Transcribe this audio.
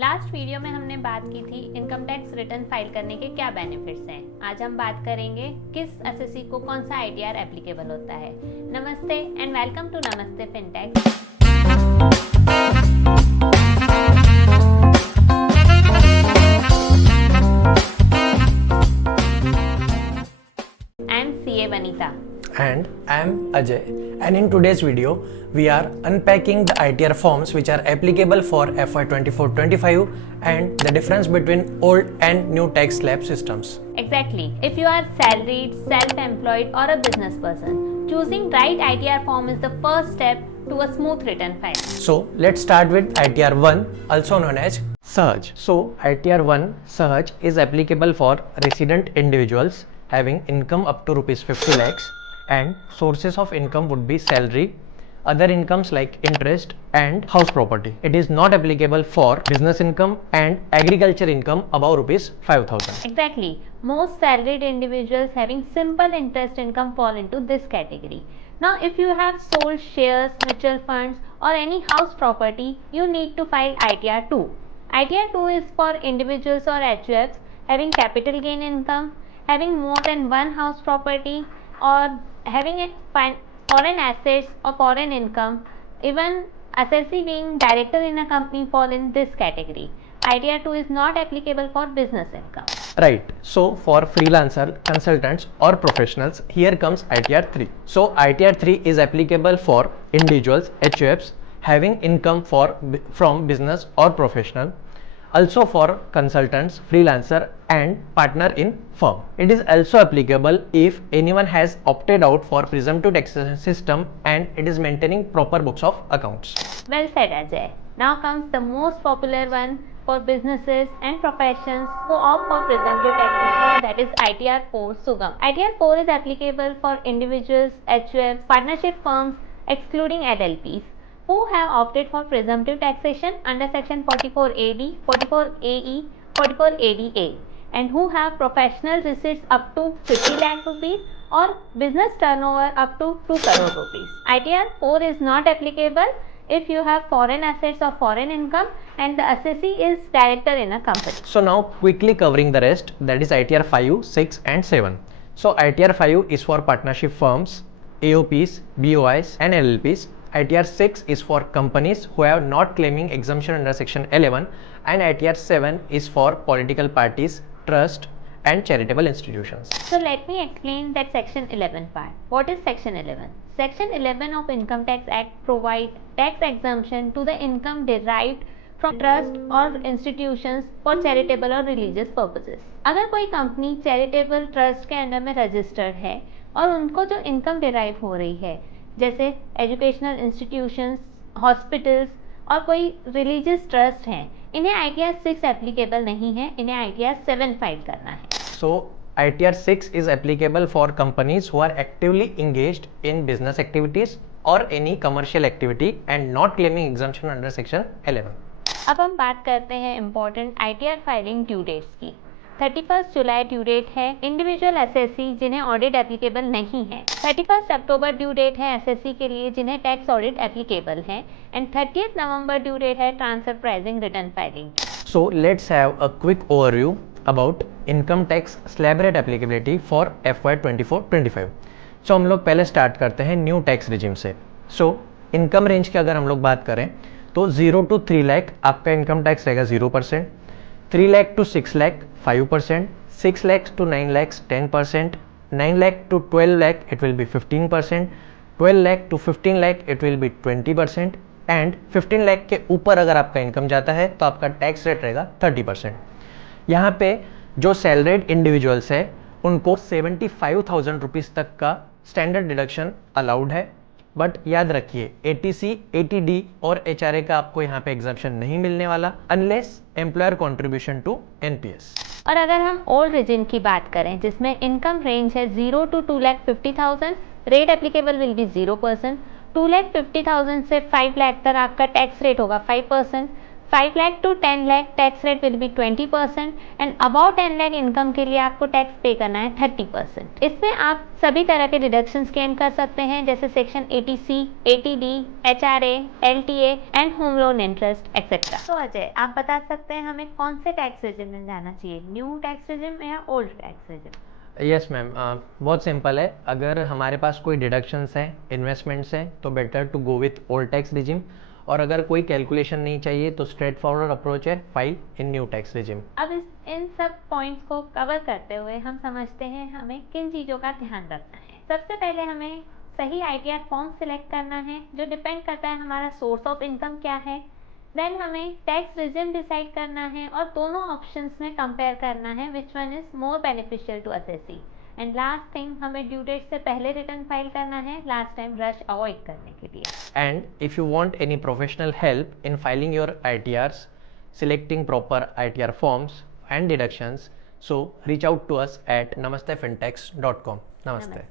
Last video में हमने बात की थी इनकम टैक्स रिटर्न फाइल करने के क्या बेनिफिट्स हैं। आज हम बात करेंगे किस एसएससी को कौन सा आईटीआर एप्लीकेबल होता है। नमस्ते एंड वेलकम टू नमस्ते फिनटेक्स। I am CA Vanita and I am Ajay, and in today's video we are unpacking the ITR forms which are applicable for FY 24-25 and the difference between old and new tax slab systems. Exactly. If you are salaried, self-employed or a business person, choosing right ITR form is the first step to a smooth return file. So let's start with ITR 1, also known as Sahaj. So ITR 1 Sahaj is applicable for resident individuals having income up to rupees 50 lakhs and sources of income would be salary, other incomes like interest and house property. It is not applicable for business income and agriculture income above rupees 5,000. Exactly. Most salaried individuals having simple interest income fall into this category. Now, if you have sold shares, mutual funds or any house property, you need to file ITR 2. ITR 2 is for individuals or HUFs having capital gain income, having more than one house property or having a foreign assets or foreign income. Even assessee being director in a company fall in this category. ITR 2 is not applicable for business income. Right. So for freelancer, consultants or professionals, here comes ITR 3. So ITR 3 is applicable for individuals, HUFs having income from business or professional. Also for consultants, freelancer and partner in firm. It is also applicable if anyone has opted out for presumptive taxation system and it is maintaining proper books of accounts. Well said, Ajay. Now comes the most popular one for businesses and professions who opt for presumptive taxation, that is ITR 4 Sugam. ITR 4 is applicable for individuals, HUFs, partnership firms excluding LLPs who have opted for presumptive taxation under section 44AD, 44AE, 44ADA and who have professional receipts up to 50 lakh rupees or business turnover up to 2 crore rupees. ITR 4 is not applicable if you have foreign assets or foreign income and the assessee is director in a company. So now quickly covering the rest, that is ITR 5, 6 and 7. So ITR 5 is for partnership firms, AOPs, BOIs and LLPs. ITR 6 is for companies who are not claiming exemption under section 11 and ITR 7 is for political parties, trust and charitable institutions. So let me explain that section 11 part. What is section 11? Section 11 of Income Tax Act provides tax exemption to the income derived from trust or institutions for charitable or religious purposes. अगर कोई company charitable trust के under में registered है और उनको जो income derive हो रही है जैसे एजुकेशनल इंस्टीट्यूशंस, हॉस्पिटल्स और कोई रिलीजियस ट्रस्ट हैं, इन्हें ITR 6 एप्लीकेबल नहीं है, इन्हें ITR 7 फाइल करना है. So ITR 6 is applicable for companies who are actively engaged in business activities or any commercial activity and not claiming exemption under section 11. अब हम बात करते हैं important ITR filing due dates की. 31 जुलाई ड्यू डेट है इंडिविजुअल एसएससी जिन्हें audit applicable नहीं है. 31 अक्टूबर ड्यू डेट है एसएससी के लिए जिन्हें टैक्स ऑडिट एप्लीकेबल है एंड 30 नवंबर ड्यू डेट है transfer pricing return filing. So let's have a quick overview about income tax slab rate applicability for FY 24-25. So हम लोग पहले स्टार्ट करते हैं न्यू टैक्स रिजिम से. So इनकम रेंज की अगर हम लोग बात करें तो 0 to 3 लाख आपका इनकम टैक्स रहेगा 0%, 3 lakh to 6 lakh 5%, 6 lakh to 9 lakh 10%, 9 lakh to 12 lakh it will be 15%, 12 lakh to 15 lakh it will be 20% and 15 lakh के ऊपर अगर आपका इनकम जाता है तो आपका टैक्स रेट रहेगा 30%. यहाँ पे जो सैलरीड इंडिविजुअल्स है उनको 75,000 रुपीज़ तक का स्टैंडर्ड डिडक्शन अलाउड है. बट याद रखिए ATC, ATD और HRA का आपको यहाँ पे एग्जम्पशन नहीं मिलने वाला unless employer contribution to NPS. और अगर हम ओल्ड रिजिम की बात करें जिसमें इनकम रेंज है 0 to 2,50,000, rate applicable will be 0%. 2,50,000 से 5 लाख तक आपका टैक्स रेट होगा 5%. 5 lakh to 10 lakh tax rate will be 20% and about 10 lakh income के लिए आपको टैक्स पे करना है 30%। इसमें आप सभी तरह के डिडक्शंस क्लेम कर सकते हैं जैसे section 80C, 80D, HRA, LTA and home loan interest etcetera. तो अजय, आप बता सकते हैं हमें कौन से टैक्स रेजिम में जाना चाहिए, न्यू टैक्स रेजिम या old tax regime? Yes ma'am, बहुत सिंपल है। अगर हमारे पास कोई डिडक्शंस हैं, इन्वेस्टमेंट्स हैं, तो better to go with old tax regime. और अगर कोई कैलकुलेशन नहीं चाहिए तो स्ट्रेट फॉरवर्ड अप्रोच है, file in new tax regime. अब इन सब पॉइंट्स को कवर करते हुए हम समझते हैं हमें किन चीज़ों का ध्यान रखना है। सबसे पहले हमें सही ITR फॉर्म सिलेक्ट करना है जो डिपेंड करता है हमारा सोर्स ऑफ इनकम क्या है। देन हमें टैक्स रिजिम डिसाइड करना है और दोनों ऑप्शंस में कंपेयर करना है which one is more beneficial to assessee. And last thing, हमें ड्यू डेट से पहले रिटर्न फाइल करना है लास्ट टाइम रश अवॉइड करने के लिए। And if you want any professional help in filing your ITRs, selecting proper ITR forms and deductions, so reach out to us at namastefintechs.com. Namaste.